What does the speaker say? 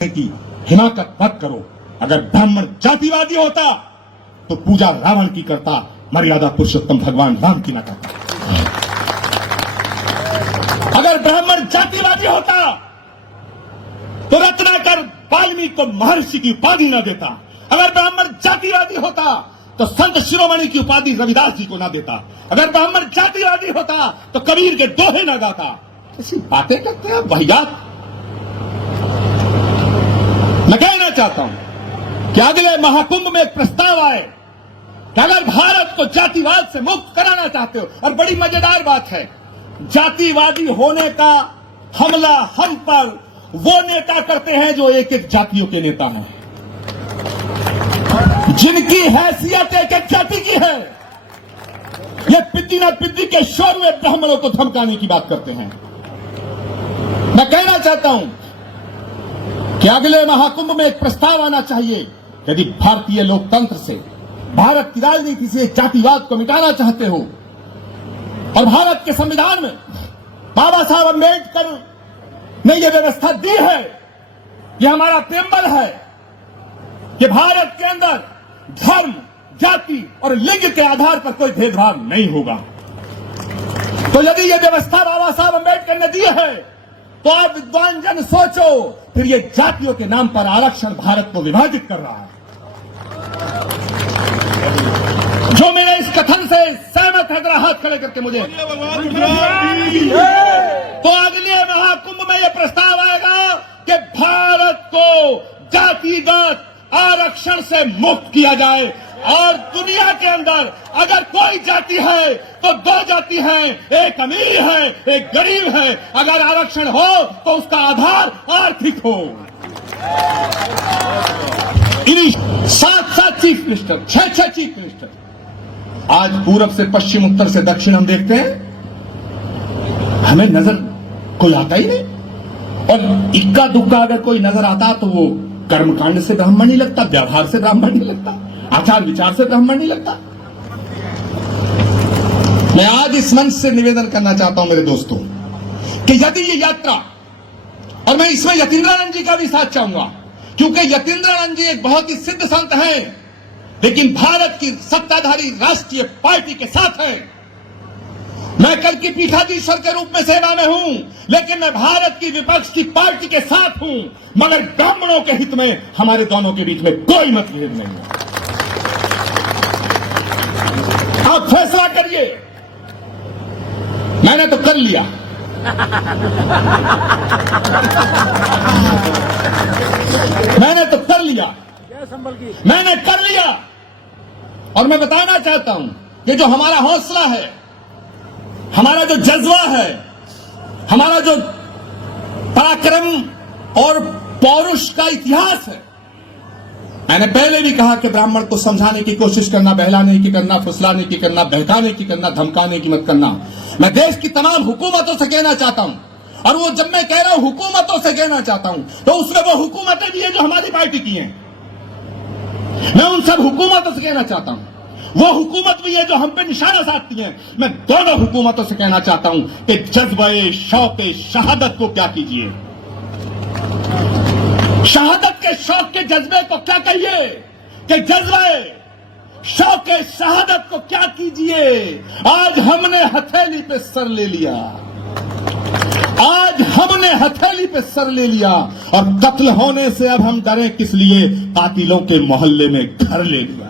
की हिमाकत मत करो। अगर ब्राह्मण जातिवादी होता तो पूजा रावण की करता, मर्यादा पुरुषोत्तम भगवान राम की न करता। अगर ब्राह्मण जातिवादी होता तो रत्नाकर वाल्मीकि को महर्षि की उपाधि न देता। अगर ब्राह्मण जातिवादी होता तो संत शिरोमणि की उपाधि रविदास जी को ना देता। अगर ब्राह्मण जातिवादी होता तो कबीर के दोहे न गाता। ऐसी बातें करते हैं वाहियात। मैं कहना चाहता हूं कि अगले महाकुंभ में एक प्रस्ताव आए कि अगर भारत को जातिवाद से मुक्त कराना चाहते हो, और बड़ी मजेदार बात है, जातिवादी होने का हमला हम पर वो नेता करते हैं जो एक एक जातियों के नेता हैं, जिनकी हैसियत एक एक जाति की है। ये पिद्दी ना पिद्दी के शोर में ब्राह्मणों को धमकाने की बात करते हैं। मैं कहना चाहता हूं कि अगले महाकुंभ में एक प्रस्ताव आना चाहिए। यदि भारतीय लोकतंत्र से, भारत की राजनीति से जातिवाद को मिटाना चाहते हो, और भारत के संविधान में बाबा साहब अम्बेडकर ने यह व्यवस्था दी है, यह हमारा प्रेम्बल है कि भारत के अंदर धर्म, जाति और लिंग के आधार पर कोई भेदभाव नहीं होगा। तो यदि यह व्यवस्था बाबा साहब अम्बेडकर ने दी है तो आप विद्वान जन सोचो, फिर ये जातियों के नाम पर आरक्षण भारत को विभाजित कर रहा है। जो मेरे इस कथन से सहमत है, जरा हाथ खड़े करके मुझे। तो अगले महाकुंभ में यह प्रस्ताव आएगा कि भारत को जातिगत आरक्षण से मुक्त किया जाए, और दुनिया के अंदर अगर कोई जाति है तो दो जाति है, एक अमीर है, एक गरीब है। अगर आरक्षण हो तो उसका आधार आर्थिक हो। सात चीफ मिनिस्टर, छह चीफ मिनिस्टर, आज पूरब से पश्चिम, उत्तर से दक्षिण हम देखते हैं, हमें नजर कोई आता ही नहीं। और इक्का दुक्का अगर कोई नजर आता तो वो कर्मकांड से ब्राह्मण नहीं लगता, व्यवहार से ब्राह्मण नहीं लगता, आचार विचार से ब्राह्मण नहीं लगता। मैं आज इस मंच से निवेदन करना चाहता हूं मेरे दोस्तों कि यदि ये यात्रा, और मैं इसमें यतीन्द्रानंद जी का भी साथ चाहूंगा, क्योंकि यतीन्द्रानंद जी एक बहुत ही सिद्ध संत हैं, लेकिन भारत की सत्ताधारी राष्ट्रीय पार्टी के साथ हैं। मैं कल की पीठाधीश्वर के रूप में सेवा में हूं, लेकिन मैं भारत की विपक्ष की पार्टी के साथ हूं, मगर ब्राह्मणों के हित में हमारे दोनों के बीच में कोई मतभेद नहीं है। आप फैसला करिए। मैंने तो कर लिया। मैंने तो कर लिया, मैंने कर लिया। और मैं बताना चाहता हूं कि जो हमारा हौसला है, हमारा जो जज्बा है, हमारा जो पराक्रम और पौरुष का इतिहास है, मैंने पहले भी कहा कि ब्राह्मण को समझाने की कोशिश करना, बहलाने की करना, फुसलाने की करना, बहकाने की करना, धमकाने की मत करना। मैं देश की तमाम हुकूमतों से कहना चाहता हूं, और वो जब मैं कह रहा हूं हुकूमतों से कहना चाहता हूं, तो उसमें वो हुकूमतें भी हैं जो हमारी पार्टी की हैं। मैं उन सब हुकूमतों से कहना चाहता हूं, वो हुकूमत भी है जो हम पे निशाना साधती है। मैं दोनों हुकूमतों से कहना चाहता हूं कि जज्बे शौक शहादत को क्या कीजिए, शहादत के शौक के जज्बे को क्या कहिए, कि जज्बे शौक शहादत को क्या कीजिए। आज हमने हथेली पे सर ले लिया, आज हमने हथेली पे सर ले लिया, और कत्ल होने से अब हम डरे किस लिए, कातिलों के मोहल्ले में घर ले लिया।